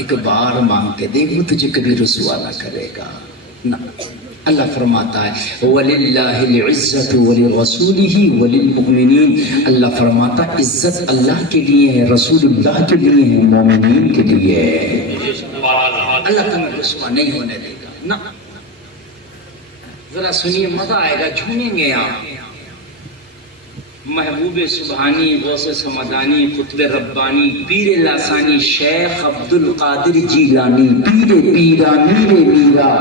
ایک بار مانگ کے دیکھ وہ تجھے کبھی رسوا نہ کرے گا نہ. اللہ فرماتا ہے وَلِلَّهِ الْعِزَّةُ وَلِرَسُولِهِ وَلِلْمُؤْمِنِينَ. اللہ فرماتا عزت اللہ کے لیے ہے، رسول اللہ کے لیے ہے، مومنین کے لیے ہے. اللہ تمہیں رسوا نہیں ہونے دے گا نہ. ذرا سنیے مزہ آئے گا، جھومیں گے آپ. محبوب سبحانی، غوث سمدانی، قطب ربانی، پیر لاسانی، شیخ عبد القادر جیلانی، پیر پیرا میر میرا،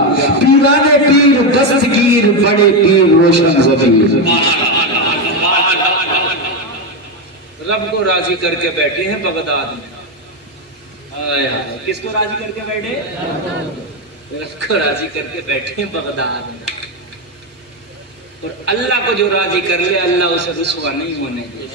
پیران پیر دستگیر، بڑے پیر روشن ضمیر. رب کو راضی کر کے بیٹھے ہیں بغداد میں. کس کو راضی کر کے بیٹھے؟ رب کو راضی کر کے بیٹھے ہیں بغداد میں. اور اللہ کو جو راضی کر لے اللہ اسے رسوا نہیں ہونے دے.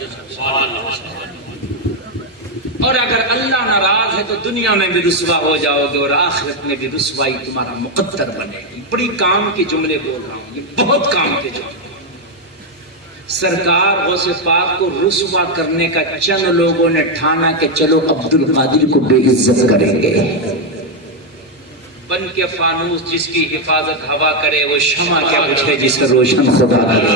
اور اگر اللہ ناراض ہے تو دنیا میں بھی رسوا ہو جاؤ گے اور آخرت میں بھی رسوائی تمہارا مقدر بنے گی. بڑی کام کے جملے بول رہا ہوں، یہ بہت کام کے جملے. سرکار غوث پاک کو رسوا کرنے کا چند لوگوں نے ٹھانا کہ چلو عبد القادر کو بے عزت کریں گے. بن کے فانوس جس کی حفاظت ہوا کرے وہ شمع کیا بجھے جسے روشن خدا کرے.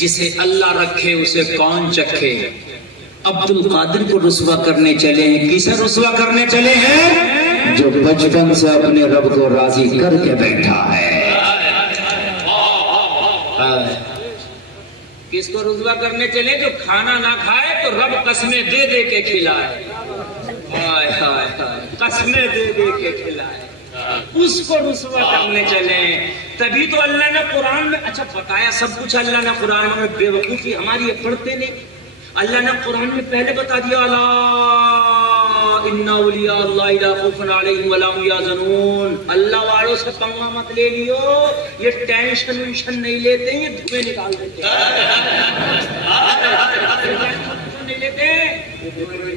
جسے اللہ رکھے اسے کون چکھے. عبد القادر کو رسوا کرنے چلے ہیں. کسے رسوا کرنے چلے ہیں؟ جو بچپن سے اپنے رب کو راضی کر کے بیٹھا ہے. کس کو رسوا کرنے چلے؟ جو کھانا نہ کھائے تو رب قسمیں دے دے کے کھلائے. قسمیں دے دے کے کھلائے. اس کو رسوا کرنے چلے. تبھی تو اللہ نے قرآن میں اچھا بتایا سب کچھ. اللہ نے قرآن میں بے وقوفی ہماری یہ پڑھتے نہیں. اللہ نے قرآن میں پہلے بتا دیا الا ان اولیاء اللہ لا خوف علیہم ولا هم یحزنون. اللہ والوں سے پنگا مت لے لیو، یہ ٹینشن وینشن نہیں لیتے، یہ دھویں نکال دیتے نہیں لیتے.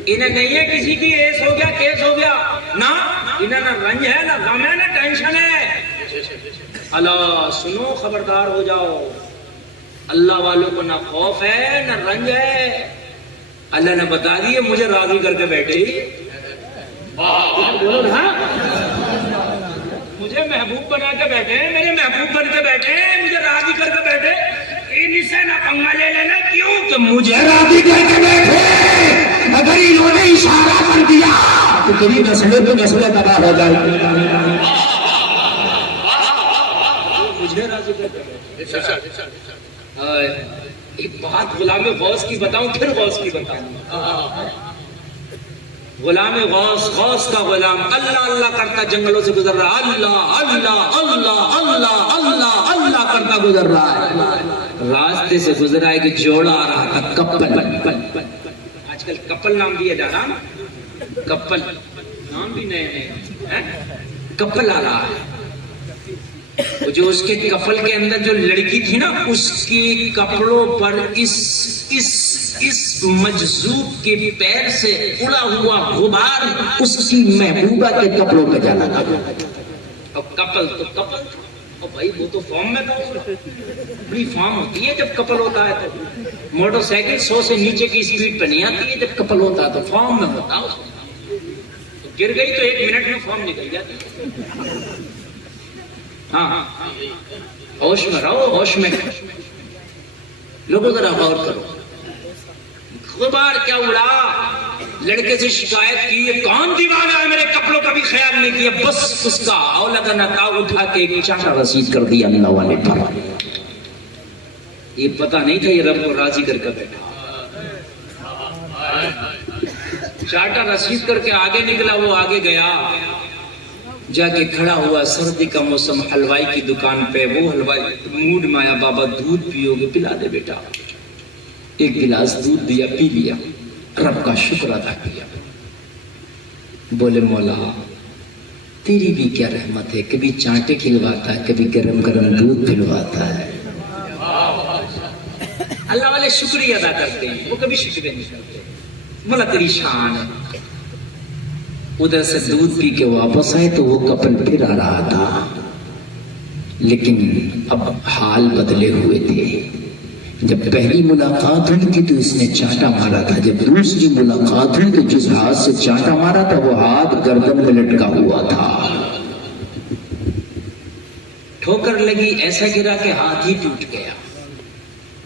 انہیں نہیں ہے کسی کی ایس ہو گیا کیس ہو گیا نہ. انہیں نہ رنج ہے نہ غم ہے نہ ٹینشن ہے. اللہ سنو خبردار ہو جاؤ. اللہ والوں کو نہ خوف ہے نہ رنج ہے. اللہ نے بتا دیے مجھے راضی کر کے بیٹھے. بولو نا مجھے محبوب بنا کے بیٹھے، میرے محبوب بن کے بیٹھے، مجھے راضی کر کے بیٹھے. ان سے نہ پنگا لے لینا. کیوں کہ مجھے راضی کر کے بیٹھے. اگر انہوں نے اشارہ کر دیا تو کبھی نسلیں تو نسلیں تباہ ہو جائیں. مجھے راضی کر کے بیٹھے. ایک بات غلام غوث کی بتاؤں پھر غوث کی بتاؤں. غلام غوث، غوث کا غلام اللہ اللہ کرتا جنگلوں سے گزر رہا. اللہ اللہ اللہ اللہ اللہ اللہ کرتا گزر رہا ہے. راستے سے گزرا ہے کہ جوڑا آ رہا تھا کپل. آج کل کپل نام دیا جا رہا. کپل نام بھی نئے نئے کپل آ رہا ہے. جو اس کے کفل کے اندر جو لڑکی تھی نا اس کی کپڑوں پر اس مجذوب کے پیر سے اڑا ہوا غبار اس کی محبوبہ کے کپڑوں پہ جانا تھا. اور کپل تو کپل اور بھائی وہ تو فارم میں تھا. بڑی فارم ہوتی ہے جب کپل ہوتا ہے. تو موٹر سائیکل 100 سے نیچے کی سپیڈ پہ نہیں آتی ہے جب کپل ہوتا ہے. تو فارم میں ہوتا ہے. تو گر گئی تو 1 منٹ میں فارم نکل جاتی. ہاں ہوش میں رہو، ہوش میں. لوگوں ذرا غور کرو. غبار کیا اڑا. لڑکے سے شکایت کی یہ کون دیوانہ ہے میرے کپڑوں کا بھی خیال نہیں کیا. بس اس کا اولاد نقاب اٹھا کے ایک چاٹا رسید کر دیا اللہ والے پر. یہ پتہ نہیں تھا یہ رب کو راضی کر کے بیٹھا. چاٹا رسید کر کے آگے نکلا. وہ آگے گیا جا کے کھڑا ہوا. سردی کا موسم، حلوائی کی دکان پہ. وہ حلوائی موڈ میں آیا. بابا دودھ پیو گے؟ پلا دے بیٹا. ایک گلاس دودھ دیا، پی لیا. رب کا شکر ادا کیا. بولے مولا تیری بھی کیا رحمت ہے، کبھی چانٹے کھلواتا ہے، کبھی گرم گرم دودھ پلواتا ہے. اللہ والے شکریہ ادا کرتے ہیں، وہ کبھی شکریہ نہیں کرتے. مولا تیری شان ہے. ادھر سے دودھ پی کے واپس آئے تو وہ کپل پھر آ رہا تھا. لیکن اب حال بدلے ہوئے تھے. جب پہلی ملاقات ہوئی تھی تو اس نے چانٹا مارا تھا، جب دوسری ملاقات ہوئی تو جس ہاتھ سے چانٹا مارا تھا وہ ہاتھ گردن میں لٹکا ہوا تھا۔ ٹھوکر لگی، ایسا گرا کہ ہاتھ ہی ٹوٹ گیا۔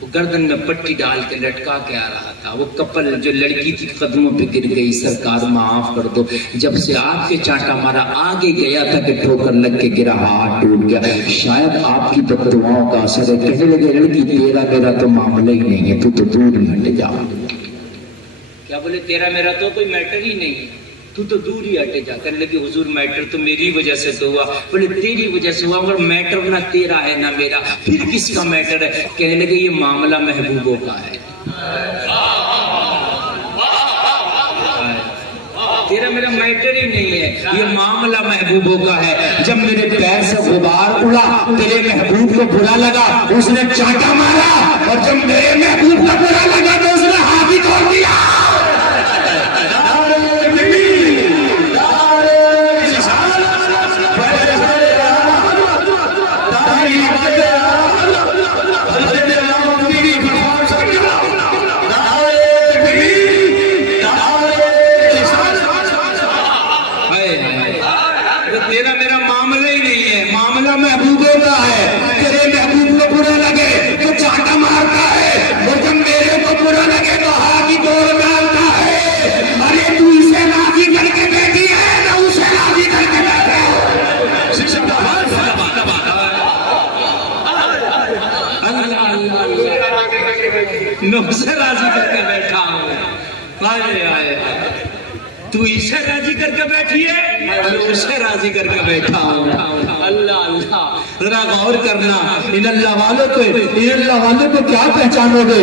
وہ گردن میں پٹی ڈال کے لٹکا کے آ رہا تھا۔ وہ کپل جو لڑکی تھی قدموں پہ گر گئی، سرکار معاف کر دو، جب سے آپ کے چانٹا مارا آگے گیا تھا کہ ٹھوکر لگ کے گرا، ہاتھ ٹوٹ گیا، شاید آپ کی بد دعاؤں کا اثر ہے۔ کہنے لگے لڑکی تیرا میرا تو معاملہ ہی نہیں ہے، تو دور ہی ہٹ جا۔ کیا بولے؟ تیرا میرا تو کوئی میٹر ہی نہیں ہے، تو دور ہی ہٹے جا۔ کرنے لگے حضور میٹر تو میری وجہ سے تو ہوا۔ بولے تیری وجہ سے ہوا، مگر میٹر نہ تیرا ہے نہ میرا، پھر کس کا میٹر ہے؟ کہنے لگے یہ معاملہ محبوبوں کا ہے، تیرا میرا میٹر ہی نہیں ہے، یہ معاملہ محبوبوں کا ہے۔ جب میرے پیر سے غبار اڑا، تیرے محبوب کو برا لگا، اس نے چانٹا مارا، اور جب میرے محبوب کو برا لگا تو اس نے ہاتھ ہی توڑ دیا۔ تیرا میرا معاملہ ہی نہیں ہے، معاملہ محبوبوں کا ہے۔ تیرے محبوب کو برا لگے تو چانٹا مارتا ہے، اور جب میرے کو برا لگے تو ہاتھ ہی توڑ ڈالتا ہے۔ ارے تو اسے راضی کر کے بیٹھی ہے نہ اسے راضی کر کے بیٹھے ہو؟ میں اسے راضی کر کے بیٹھا ہوں۔ تو اسے راضی کر کے بیٹھی ہے، میں اسے راضی کر کے بیٹھا ہوں۔ اللہ اللہ، ذرا غور کرنا، ان اللہ والوں کو کیا پہچانو گے؟